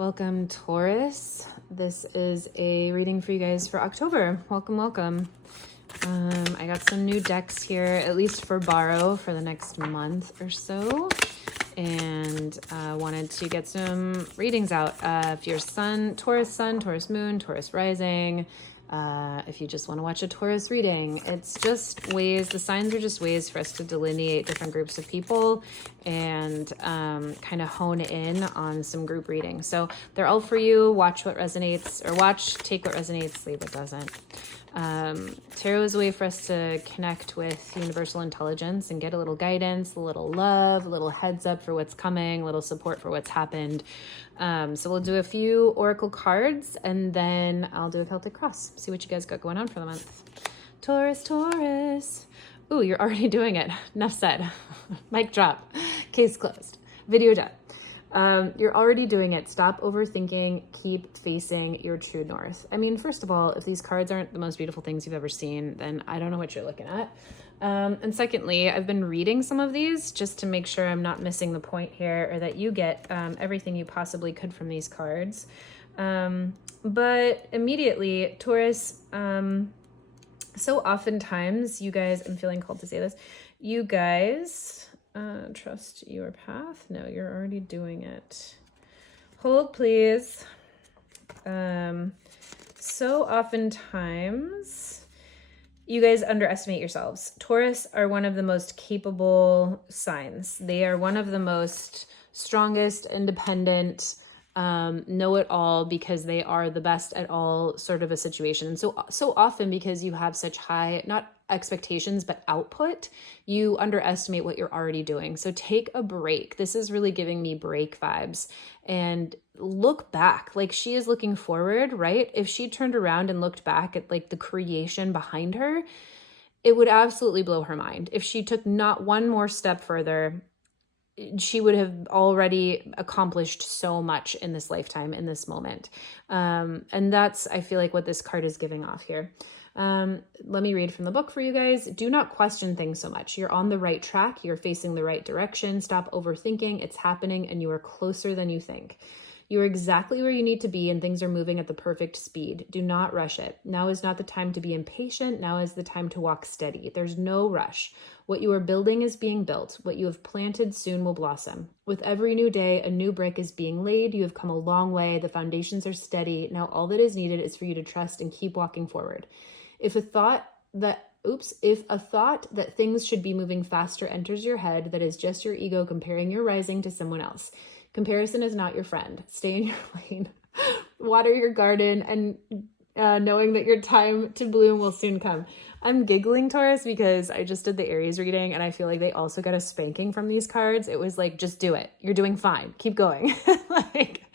Welcome, Taurus. This is a reading for you guys for October. Welcome, welcome. I got some new decks here, at least for borrow for the next month or so. And wanted to get some readings out. If you're Sun, Taurus Moon, Taurus rising, if you just want to watch a Taurus reading, it's just ways, the signs are just ways for us to delineate different groups of people and kind of hone in on some group readings. So they're all for you. Watch what resonates, or take what resonates, leave what doesn't. Tarot is a way for us to connect with universal intelligence and get a little guidance, a little love, a little heads up for what's coming, a little support for what's happened. So we'll do a few oracle cards and then I'll do a Celtic cross. See what you guys got going on for the month. Taurus, Taurus. Ooh, you're already doing it. Enough said. Mic drop. Case closed. Video done. You're already doing it. Stop overthinking. Keep facing your true north. I mean, first of all, if these cards aren't the most beautiful things you've ever seen, then I don't know what you're looking at. And secondly, I've been reading some of these just to make sure I'm not missing the point here, or that you get everything you possibly could from these cards. But immediately, Taurus, so oftentimes you guys, I'm feeling called to say this, you guys trust your path. No, you're already doing it. Hold, please. So oftentimes you guys underestimate yourselves. Taurus are one of the most capable signs. They are one of the most strongest, independent, know-it-all, because they are the best at all sort of a situation. And so often, because you have such high, not expectations, but output, you underestimate what you're already doing. So take a break. This is really giving me break vibes. And look back. Like, she is looking forward, right? If she turned around and looked back at like the creation behind her, it would absolutely blow her mind. If she took not one more step further, she would have already accomplished so much in this lifetime, in this moment. And that's, I feel like, what this card is giving off here. Let me read from the book for you guys. Do not question things so much. You're on the right track. You're facing the right direction. Stop overthinking. It's happening and you are closer than you think. You are exactly where you need to be and things are moving at the perfect speed. Do not rush it. Now is not the time to be impatient. Now is the time to walk steady. There's no rush. What you are building is being built. What you have planted soon will blossom. With every new day, a new brick is being laid. You have come a long way. The foundations are steady. Now all that is needed is for you to trust and keep walking forward. If a thought that things should be moving faster enters your head, that is just your ego comparing your rising to someone else. Comparison is not your friend. Stay in your lane. Water your garden, and knowing that your time to bloom will soon come. I'm giggling, Taurus, because I just did the Aries reading and I feel like they also got a spanking from these cards. It was like, just do it. You're doing fine. Keep going. Like,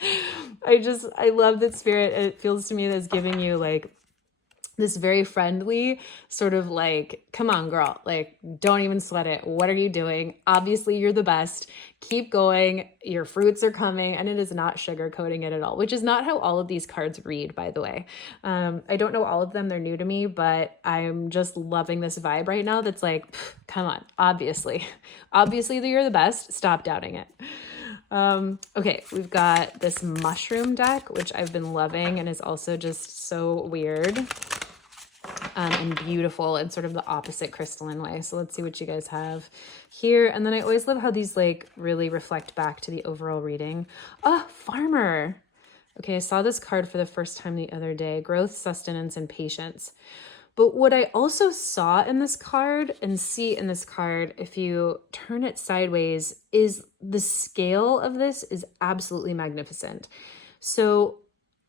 I love that spirit. It feels to me that's giving you like this very friendly sort of like, come on, girl, like, don't even sweat it. What are you doing? Obviously, you're the best. Keep going. Your fruits are coming. And it is not sugarcoating it at all, which is not how all of these cards read, by the way. I don't know all of them. They're new to me, but I'm just loving this vibe right now. That's like, come on, obviously that you're the best. Stop doubting it. Okay, we've got this mushroom deck, which I've been loving and is also just so weird. And beautiful in sort of the opposite crystalline way. So let's see what you guys have here. And then I always love how these like really reflect back to the overall reading. Oh, farmer. Okay, I saw this card for the first time the other day. Growth, sustenance, and patience. But what I also saw in this card and see in this card, if you turn it sideways, is the scale of this is absolutely magnificent. So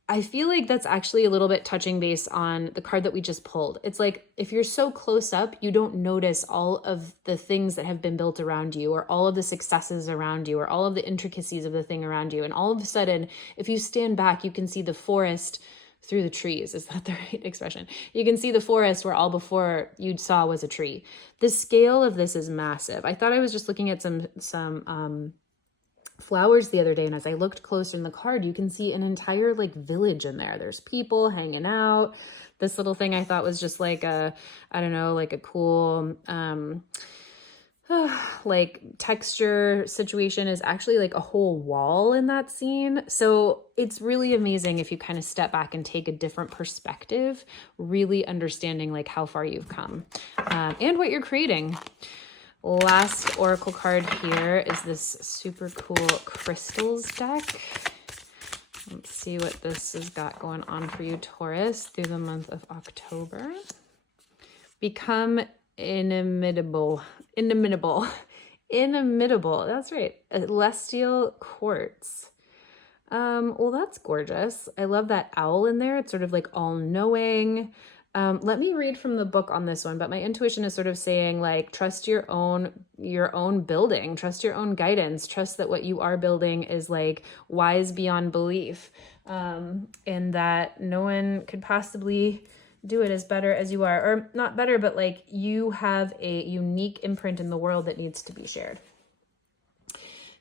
I feel like that's actually a little bit touching base on the card that we just pulled. It's like, if you're so close up, you don't notice all of the things that have been built around you, or all of the successes around you, or all of the intricacies of the thing around you. And all of a sudden, if you stand back, you can see the forest through the trees. Is that the right expression? You can see the forest where all before you saw was a tree. The scale of this is massive. I thought I was just looking at some flowers the other day, and as I looked closer in the card, you can see an entire like village in there. There's people hanging out. This little thing I thought was just like a, I don't know, like a cool like texture situation is actually like a whole wall in that scene. So it's really amazing if you kind of step back and take a different perspective, really understanding like how far you've come and what you're creating. Last oracle card here is this super cool crystals deck. Let's see what this has got going on for you, Taurus, through the month of October. Become inimitable. That's right. Celestial quartz. Well, that's gorgeous. I love that owl in there. It's sort of like all-knowing. Let me read from the book on this one, but my intuition is sort of saying like, trust your own building, trust your own guidance, trust that what you are building is like wise beyond belief. And that no one could possibly do it as better as you are, or not better, but like you have a unique imprint in the world that needs to be shared.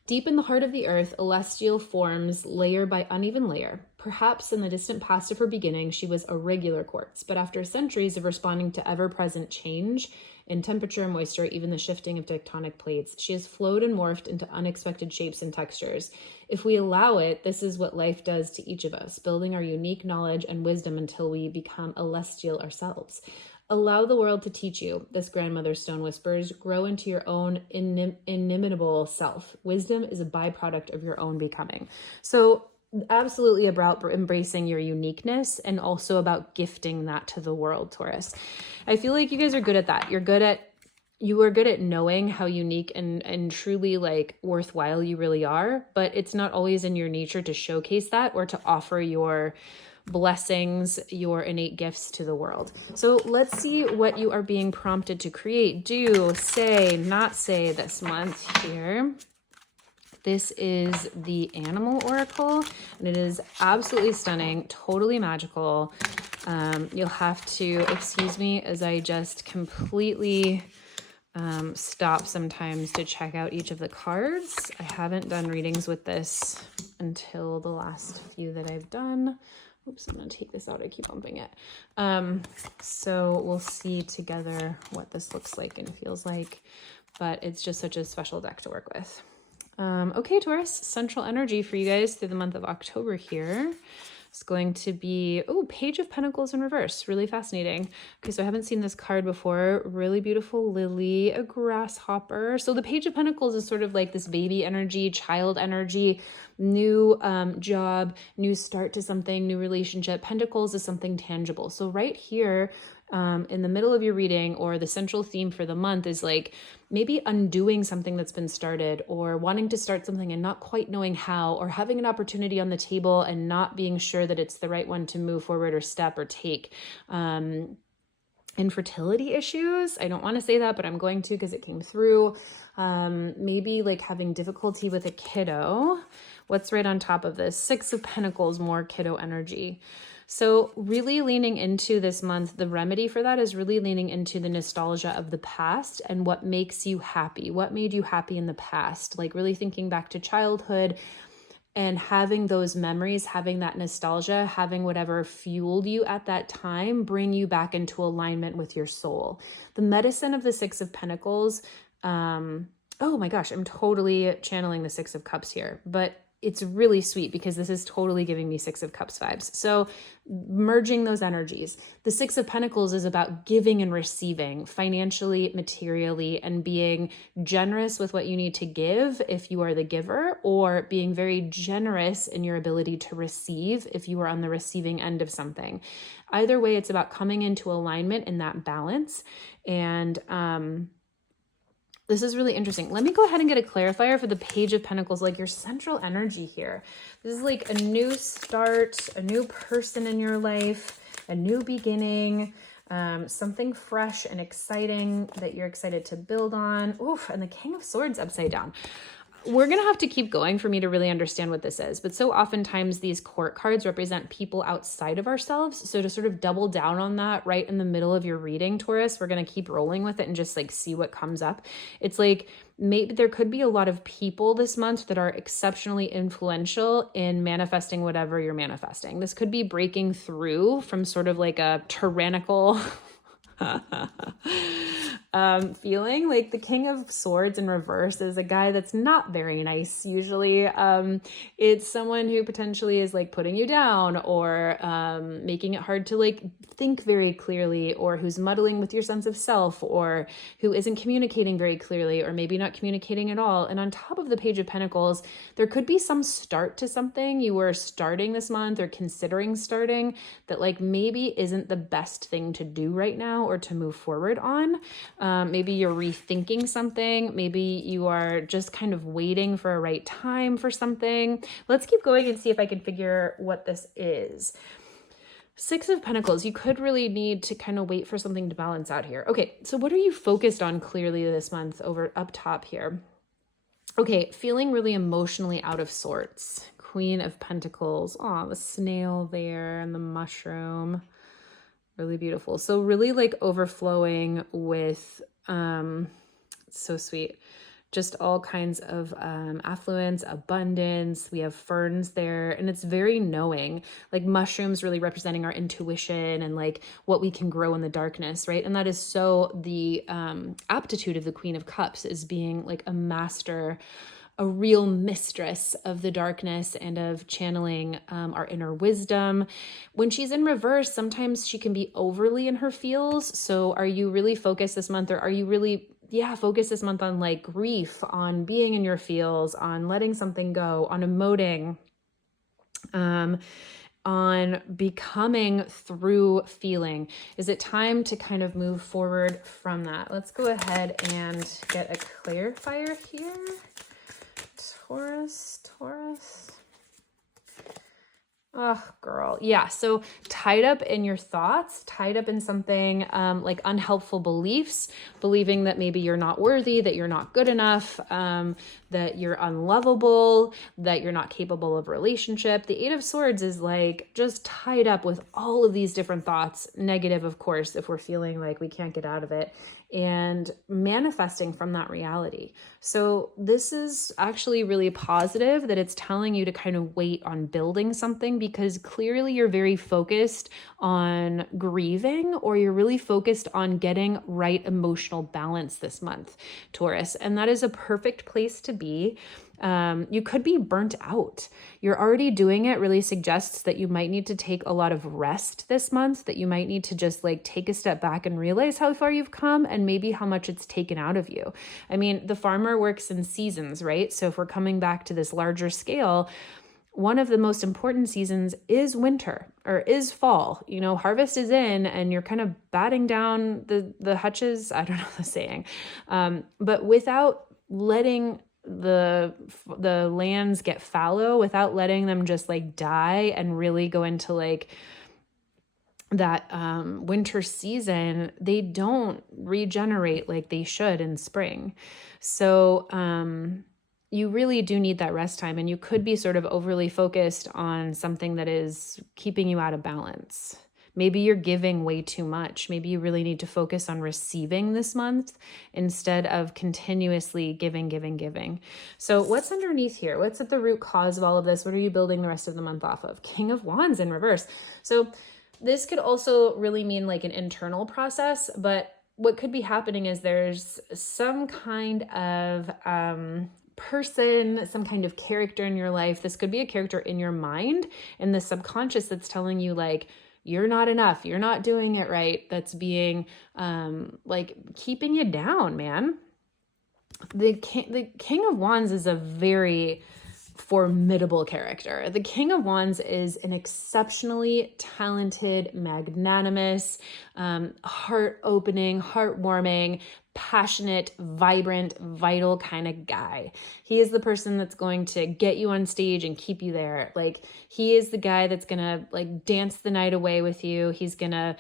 Deep in the heart of the earth, celestial forms layer by uneven layer. Perhaps in the distant past of her beginning, she was a regular quartz, but after centuries of responding to ever-present change in temperature, moisture, even the shifting of tectonic plates, she has flowed and morphed into unexpected shapes and textures. If we allow it, this is what life does to each of us, building our unique knowledge and wisdom until we become celestial ourselves. Allow the world to teach you, this grandmother stone whispers. Grow into your own inimitable self. Wisdom is a byproduct of your own becoming. So absolutely about embracing your uniqueness and also about gifting that to the world, Taurus. I feel like you guys are good at that. You are good at knowing how unique and truly like worthwhile you really are, but it's not always in your nature to showcase that or to offer your blessings, your innate gifts to the world. So let's see what you are being prompted to create, do, say, not say this month here. This is the Animal Oracle, and it is absolutely stunning, totally magical. You'll have to excuse me as I just completely stop sometimes to check out each of the cards. I haven't done readings with this until the last few that I've done. Oops, I'm going to take this out. I keep bumping it. So we'll see together what this looks like and feels like, but it's just such a special deck to work with. Okay, Taurus, central energy for you guys through the month of October here. It's going to be, Page of Pentacles in reverse. Really fascinating. Okay, so I haven't seen this card before. Really beautiful lily, a grasshopper. So the Page of Pentacles is sort of like this baby energy, child energy, new job, new start to something, new relationship. Pentacles is something tangible. So right here, in the middle of your reading, or the central theme for the month is like maybe undoing something that's been started, or wanting to start something and not quite knowing how, or having an opportunity on the table and not being sure that it's the right one to move forward or step or take. Infertility issues. I don't want to say that, but I'm going to because it came through. Maybe like having difficulty with a kiddo. What's right on top of this? Six of Pentacles, more kiddo energy. So really leaning into this month, the remedy for that is really leaning into the nostalgia of the past and what makes you happy. What made you happy in the past? Like really thinking back to childhood and having those memories, having that nostalgia, having whatever fueled you at that time, bring you back into alignment with your soul. The medicine of the Six of Pentacles, oh my gosh, I'm totally channeling the Six of Cups here, but it's really sweet because this is totally giving me Six of Cups vibes. So merging those energies. The Six of Pentacles is about giving and receiving financially, materially, and being generous with what you need to give if you are the giver, or being very generous in your ability to receive if you are on the receiving end of something. Either way, it's about coming into alignment in that balance. And, this is really interesting. Let me go ahead and get a clarifier for the Page of Pentacles, like your central energy here. This is like a new start, a new person in your life, a new beginning, something fresh and exciting that you're excited to build on. Oof, and the King of Swords upside down. We're going to have to keep going for me to really understand what this is. But so oftentimes these court cards represent people outside of ourselves. So to sort of double down on that right in the middle of your reading, Taurus, we're going to keep rolling with it and just like see what comes up. It's like maybe there could be a lot of people this month that are exceptionally influential in manifesting whatever you're manifesting. This could be breaking through from sort of like a tyrannical feeling. Like the King of Swords in reverse is a guy that's not very nice usually. It's someone who potentially is like putting you down or making it hard to like think very clearly, or who's muddling with your sense of self, or who isn't communicating very clearly, or maybe not communicating at all. And on top of the Page of Pentacles, there could be some start to something you were starting this month or considering starting that like maybe isn't the best thing to do right now or to move forward on. Maybe you're rethinking something. Maybe you are just kind of waiting for a right time for something. Let's keep going and see if I can figure what this is. Six of Pentacles, you could really need to kind of wait for something to balance out here. Okay, so what are you focused on clearly this month over up top here? Okay, feeling really emotionally out of sorts. Queen of Pentacles. Oh, the snail there and the mushroom. Really beautiful. So really like overflowing with, so sweet. Just all kinds of affluence, abundance. We have ferns there, and it's very knowing, like mushrooms really representing our intuition and like what we can grow in the darkness, right? And that is so the aptitude of the Queen of Cups is being like a master, a real mistress of the darkness and of channeling our inner wisdom. When she's in reverse, sometimes she can be overly in her feels. So are you really focused this month, or are you really focus this month on like grief, on being in your feels, on letting something go, on emoting, on becoming through feeling? Is it time to kind of move forward from that? Let's go ahead and get a clarifier here. Taurus. Oh, girl. Yeah. So tied up in your thoughts, tied up in something like unhelpful beliefs, believing that maybe you're not worthy, that you're not good enough, that you're unlovable, that you're not capable of relationship. The Eight of Swords is like just tied up with all of these different thoughts, negative, of course, if we're feeling like we can't get out of it, and manifesting from that reality. So this is actually really positive that it's telling you to kind of wait on building something, because clearly you're very focused on grieving, or you're really focused on getting right emotional balance this month, Taurus. And that is a perfect place to be. You could be burnt out. You're already doing it really suggests that you might need to take a lot of rest this month, that you might need to just like take a step back and realize how far you've come and maybe how much it's taken out of you. I mean, the farmer works in seasons, right? So if we're coming back to this larger scale, one of the most important seasons is winter, or is fall. You know, harvest is in and you're kind of batting down the hutches. I don't know the saying. But without letting the lands get fallow, without letting them just like die and really go into like that winter season, they don't regenerate like they should in spring. So you really do need that rest time, and you could be sort of overly focused on something that is keeping you out of balance. Maybe you're giving way too much. Maybe you really need to focus on receiving this month instead of continuously giving. So what's underneath here? What's at the root cause of all of this? What are you building the rest of the month off of? King of Wands in reverse. So this could also really mean like an internal process, but what could be happening is there's some kind of person, some kind of character in your life. This could be a character in your mind, in the subconscious, that's telling you like, you're not enough, you're not doing it right. That's being like keeping you down, man. The King of Wands is a very formidable character. The King of Wands is an exceptionally talented, magnanimous, heart-opening, heartwarming, passionate, vibrant, vital kind of guy. He is the person that's going to get you on stage and keep you there. Like, he is the guy that's gonna like dance the night away with you. He's gonna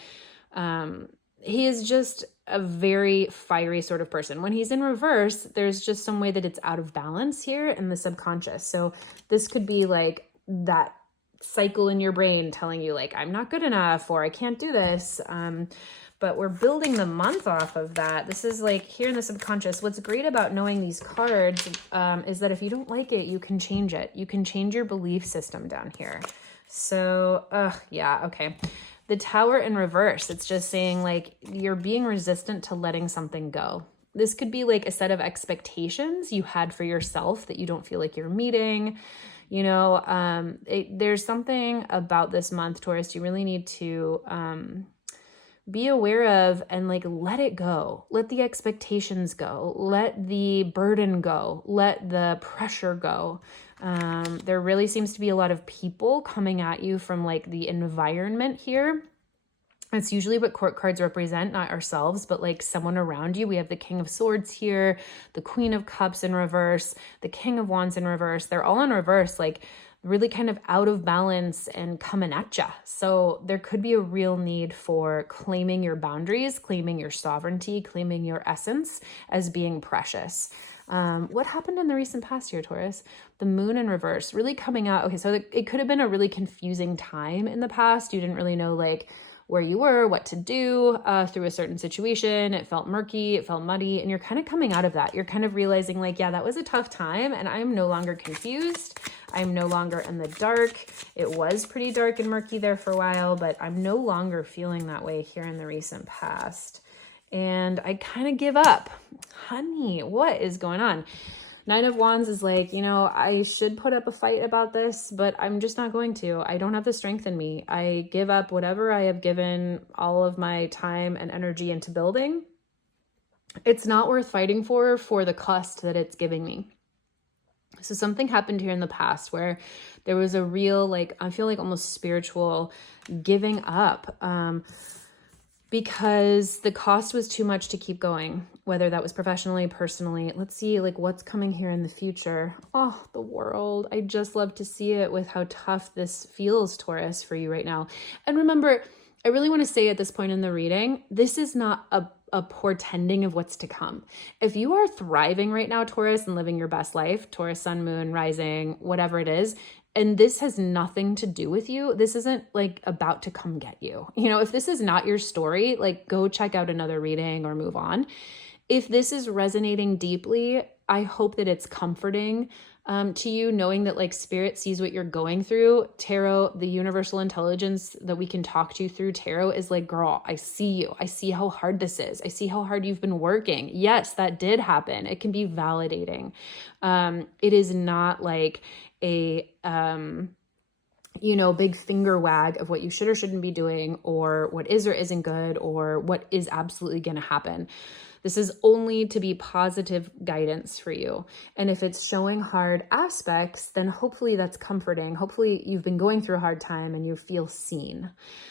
he is just a very fiery sort of person. When he's in reverse, there's just some way that it's out of balance here in the subconscious. So this could be like that cycle in your brain telling you like, I'm not good enough, or I can't do this. But we're building the month off of that. This is like here in the subconscious. What's great about knowing these cards is that if you don't like it, you can change it. You can change your belief system down here. So, yeah, okay. The Tower in reverse, it's just saying like you're being resistant to letting something go. This could be like a set of expectations you had for yourself that you don't feel like you're meeting. You know, there's something about this month, Taurus, you really need to be aware of and like let it go. Let the expectations go. Let the burden go. Let the pressure go. There really seems to be a lot of people coming at you from like the environment here. It's usually what court cards represent, not ourselves, but like someone around you. We have the King of Swords here, the Queen of Cups in reverse, the King of Wands in reverse. They're all in reverse, like really kind of out of balance and coming at ya. So there could be a real need for claiming your boundaries, claiming your sovereignty, claiming your essence as being precious. What happened in the recent past here, Taurus? The Moon in reverse, really coming out. Okay, so it could have been a really confusing time in the past. You didn't really know like where you were, what to do through a certain situation. It felt murky, it felt muddy, and you're kind of coming out of that. You're kind of realizing like, yeah, that was a tough time and I'm no longer confused. I'm no longer in the dark. It was pretty dark and murky there for a while, but I'm no longer feeling that way here in the recent past. And I kind of give up. Honey, what is going on? Nine of Wands is like, you know, I should put up a fight about this, but I'm just not going to. I don't have the strength in me. I give up whatever I have given all of my time and energy into building. It's not worth fighting for the cost that it's giving me. So something happened here in the past where there was a real, like, I feel like almost spiritual giving up, because the cost was too much to keep going, whether that was professionally, personally. Let's see like what's coming here in the future. Oh, the World. I just love to see it with how tough this feels, Taurus, for you right now. And remember, I really want to say at this point in the reading, this is not a portending of what's to come. If you are thriving right now, Taurus, and living your best life, Taurus, sun, moon, rising, whatever it is, and this has nothing to do with you, this isn't like about to come get you. You know, if this is not your story, like go check out another reading or move on. If this is resonating deeply, I hope that it's comforting to you, knowing that like spirit sees what you're going through. Tarot, the universal intelligence that we can talk to through tarot is like, girl, I see you. I see how hard this is. I see how hard you've been working. Yes, that did happen. It can be validating. It is not like a, you know, big finger wag of what you should or shouldn't be doing, or what is or isn't good, or what is absolutely going to happen. This is only to be positive guidance for you. And if it's showing hard aspects, then hopefully that's comforting. Hopefully you've been going through a hard time and you feel seen.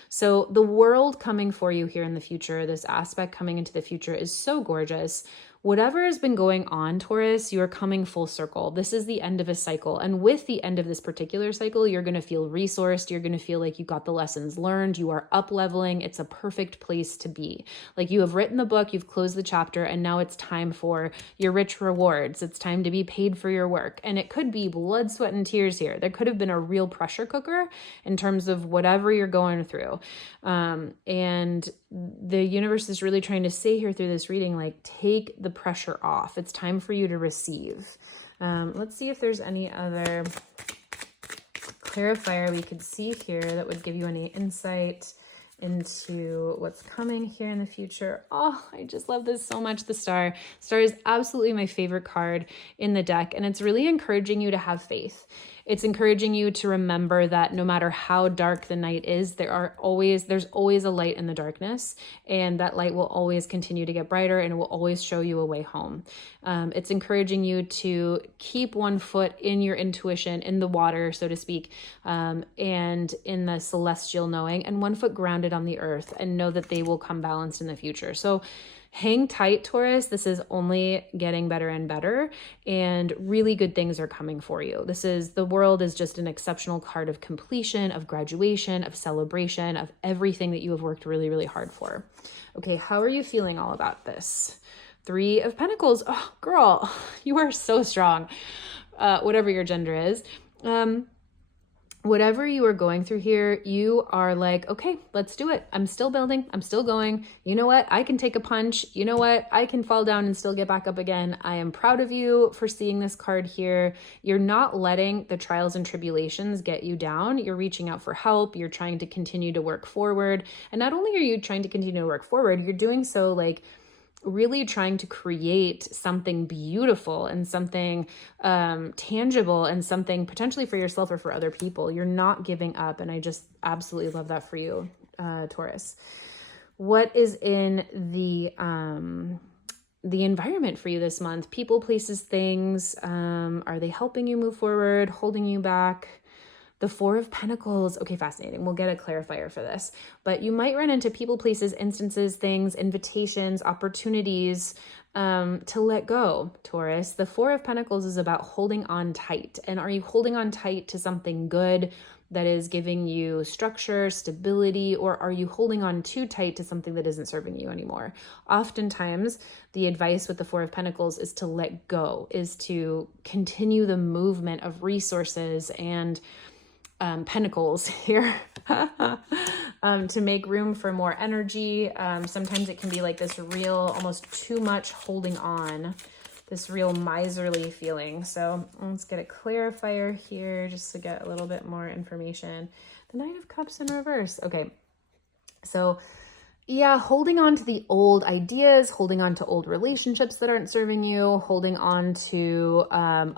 So the World coming for you here in the future, this aspect coming into the future is so gorgeous. Whatever has been going on, Taurus, you are coming full circle. This is the end of a cycle. And with the end of this particular cycle, you're going to feel resourced. You're going to feel like you got the lessons learned. You are up leveling. It's a perfect place to be. Like you have written the book, you've closed the chapter, and now it's time for your rich rewards. It's time to be paid for your work. And it could be blood, sweat, and tears here. There could have been a real pressure cooker in terms of whatever you're going through. And the universe is really trying to say here through this reading, like, take the pressure off. It's time for you to receive. Let's see if there's any other clarifier we could see here that would give you any insight into what's coming here in the future. Oh, I just love this so much. The Star. Star is absolutely my favorite card in the deck, and it's really encouraging you to have faith. It's encouraging you to remember that no matter how dark the night is, there's always a light in the darkness, and that light will always continue to get brighter, and it will always show you a way home. It's encouraging you to keep one foot in your intuition, in the water, so to speak, and in the celestial knowing, and one foot grounded on the earth, and know that they will come balanced in the future. So hang tight, Taurus. This is only getting better and better, and really good things are coming for you. The World is just an exceptional card of completion, of graduation, of celebration, of everything that you have worked really, really hard for. Okay, how are you feeling all about this? 3 of Pentacles. Oh, girl, you are so strong, whatever your gender is. whatever you are going through here, you are like, okay, let's do it. I'm still building. I'm still going. You know what? I can take a punch. You know what? I can fall down and still get back up again. I am proud of you for seeing this card here. You're not letting the trials and tribulations get you down. You're reaching out for help. You're trying to continue to work forward. And not only are you trying to continue to work forward, you're doing so like really trying to create something beautiful and something tangible and something potentially for yourself or for other people. You're not giving up. And I just absolutely love that for you, Taurus. What is in the environment for you this month? People, places, things. Are they helping you move forward, holding you back? The Four of Pentacles. Okay, fascinating. We'll get a clarifier for this. But you might run into people, places, instances, things, invitations, opportunities to let go, Taurus. The Four of Pentacles is about holding on tight. And are you holding on tight to something good that is giving you structure, stability, or are you holding on too tight to something that isn't serving you anymore? Oftentimes, the advice with the Four of Pentacles is to let go, is to continue the movement of resources and pentacles here to make room for more energy. Sometimes it can be like this real, almost too much holding on, this real miserly feeling. So let's get a clarifier here just to get a little bit more information. The Knight of Cups in reverse. Okay. So yeah, holding on to the old ideas, holding on to old relationships that aren't serving you, holding on to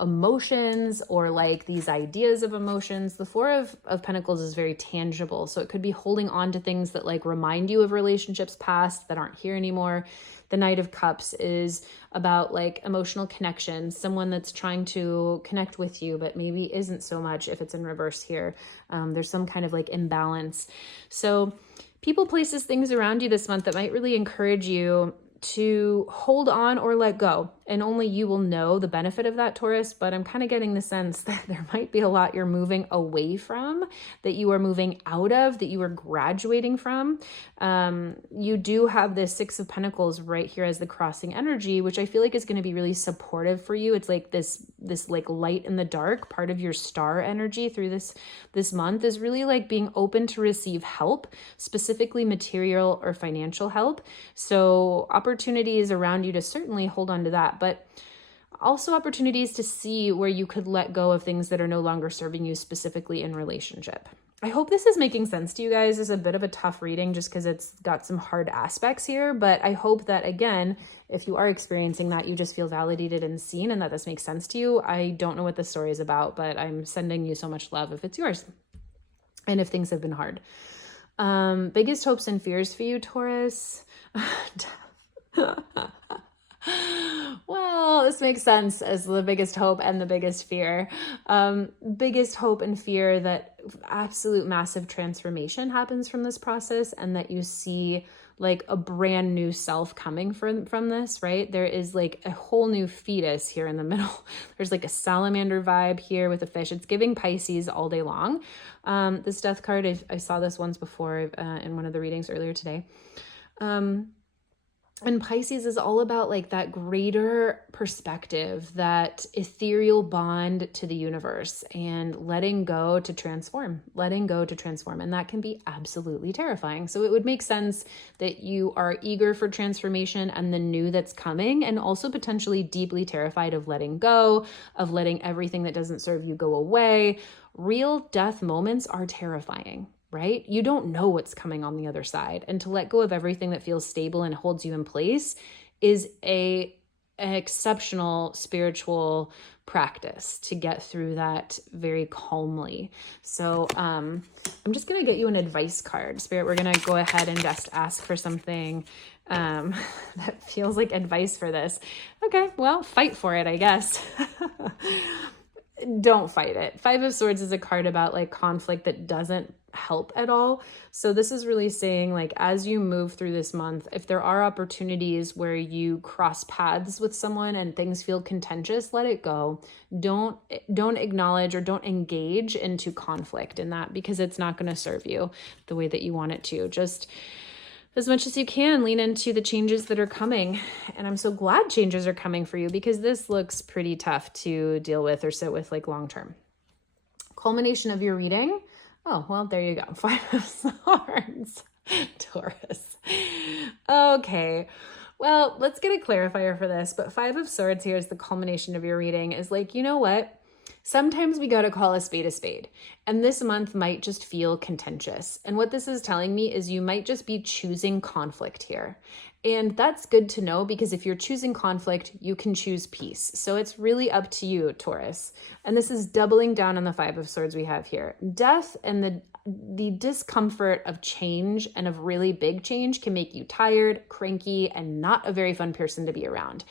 emotions or like these ideas of emotions. The Four of Pentacles is very tangible. So it could be holding on to things that like remind you of relationships past that aren't here anymore. The Knight of Cups is about like emotional connection, someone that's trying to connect with you, but maybe isn't so much if it's in reverse here. There's some kind of like imbalance. So people, places, things around you this month that might really encourage you to hold on or let go. And only you will know the benefit of that, Taurus. But I'm kind of getting the sense that there might be a lot you're moving away from, that you are moving out of, that you are graduating from. You do have this Six of Pentacles right here as the crossing energy, which I feel like is going to be really supportive for you. It's like this like light in the dark part of your star energy through this month is really like being open to receive help, specifically material or financial help. So opportunities around you to certainly hold on to that, but also opportunities to see where you could let go of things that are no longer serving you specifically in relationship. I hope this is making sense to you guys. It's a bit of a tough reading just because it's got some hard aspects here, but I hope that, again, if you are experiencing that, you just feel validated and seen and that this makes sense to you. I don't know what this story is about, but I'm sending you so much love if it's yours and if things have been hard. Biggest hopes and fears for you, Taurus. Well, this makes sense as the biggest hope and the biggest fear. Biggest hope and fear that absolute massive transformation happens from this process and that you see like a brand new self coming from this, right? There is like a whole new fetus here in the middle. There's like a salamander vibe here with a fish. It's giving Pisces all day long. This death card, I saw this once before in one of the readings earlier today. And Pisces is all about like that greater perspective, that ethereal bond to the universe and letting go to transform. And that can be absolutely terrifying. So it would make sense that you are eager for transformation and the new that's coming, and also potentially deeply terrified of letting go, of letting everything that doesn't serve you go away. Real death moments are terrifying. Right? You don't know what's coming on the other side. And to let go of everything that feels stable and holds you in place is an exceptional spiritual practice to get through that very calmly. So I'm just going to get you an advice card. Spirit, we're going to go ahead and just ask for something that feels like advice for this. Okay, well, fight for it, I guess. Don't fight it. Five of Swords is a card about like conflict that doesn't help at all. So this is really saying like, as you move through this month, if there are opportunities where you cross paths with someone and things feel contentious, let it go. Don't acknowledge or don't engage into conflict in that, because it's not going to serve you the way that you want it to. Just as much as you can, lean into the changes that are coming. And I'm so glad changes are coming for you, because this looks pretty tough to deal with or sit with like long term. Culmination of your reading. Oh, well, there you go. 5 of Swords, Taurus. Okay. Well, let's get a clarifier for this. But 5 of Swords here is the culmination of your reading is like, you know what? Sometimes we got to call a spade a spade. And this month might just feel contentious. And what this is telling me is you might just be choosing conflict here. And that's good to know, because if you're choosing conflict, you can choose peace. So it's really up to you, Taurus. And this is doubling down on the 5 of Swords we have here. Death and the discomfort of change and of really big change can make you tired, cranky, and not a very fun person to be around.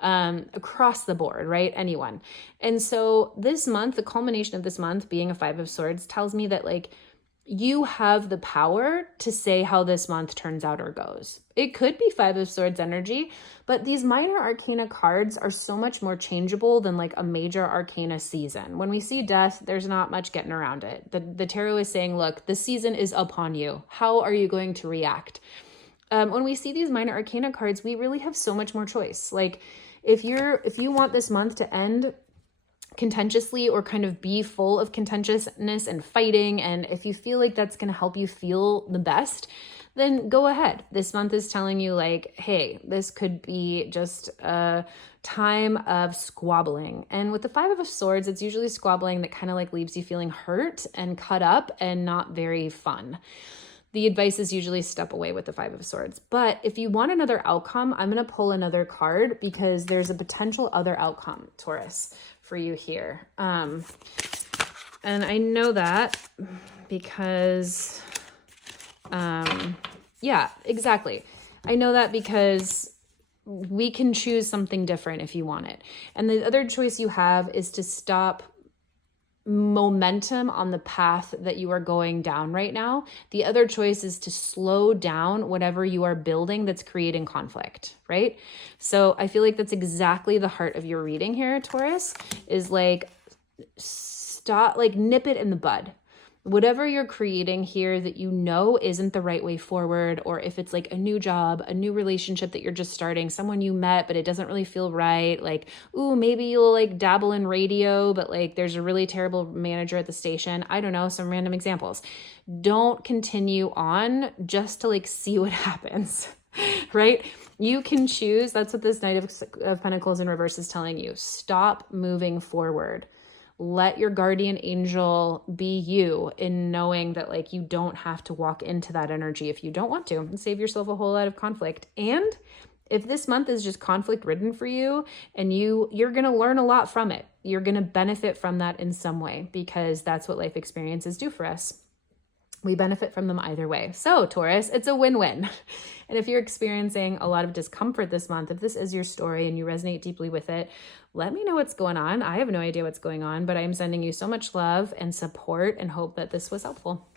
Across the board, right? Anyone. And so this month, the culmination of this month being a 5 of Swords tells me that like you have the power to say how this month turns out or goes. It could be 5 of Swords energy, but these minor arcana cards are so much more changeable than like a major arcana season. When we see death, there's not much getting around it. The tarot is saying, look, the season is upon you. How are you going to react? When we see these minor arcana cards, we really have so much more choice. Like if you want this month to end contentiously or kind of be full of contentiousness and fighting, and if you feel like that's going to help you feel the best, then go ahead. This month is telling you like, hey, this could be just a time of squabbling. And with the 5 of Swords, it's usually squabbling that kind of like leaves you feeling hurt and cut up and not very fun. The advice is usually step away with the 5 of Swords. But if you want another outcome, I'm going to pull another card because there's a potential other outcome, Taurus, for you here. And I know that because, yeah, exactly. I know that because we can choose something different if you want it. And the other choice you have is to stop momentum on the path that you are going down right now. The other choice is to slow down whatever you are building that's creating conflict, right? So I feel like that's exactly the heart of your reading here, Taurus, is like stop, like nip it in the bud. Whatever you're creating here that you know isn't the right way forward, or if it's like a new job, a new relationship that you're just starting, someone you met, but it doesn't really feel right. Like, ooh, maybe you'll like dabble in radio, but like there's a really terrible manager at the station. I don't know, some random examples. Don't continue on just to like see what happens, right? You can choose. That's what this Knight of Pentacles in reverse is telling you. Stop moving forward. Let your guardian angel be you in knowing that like you don't have to walk into that energy if you don't want to, and save yourself a whole lot of conflict. And if this month is just conflict ridden for you and you're going to learn a lot from it, you're going to benefit from that in some way, because that's what life experiences do for us. We benefit from them either way. So Taurus, it's a win-win. And if you're experiencing a lot of discomfort this month, if this is your story and you resonate deeply with it, let me know what's going on. I have no idea what's going on, but I'm sending you so much love and support and hope that this was helpful.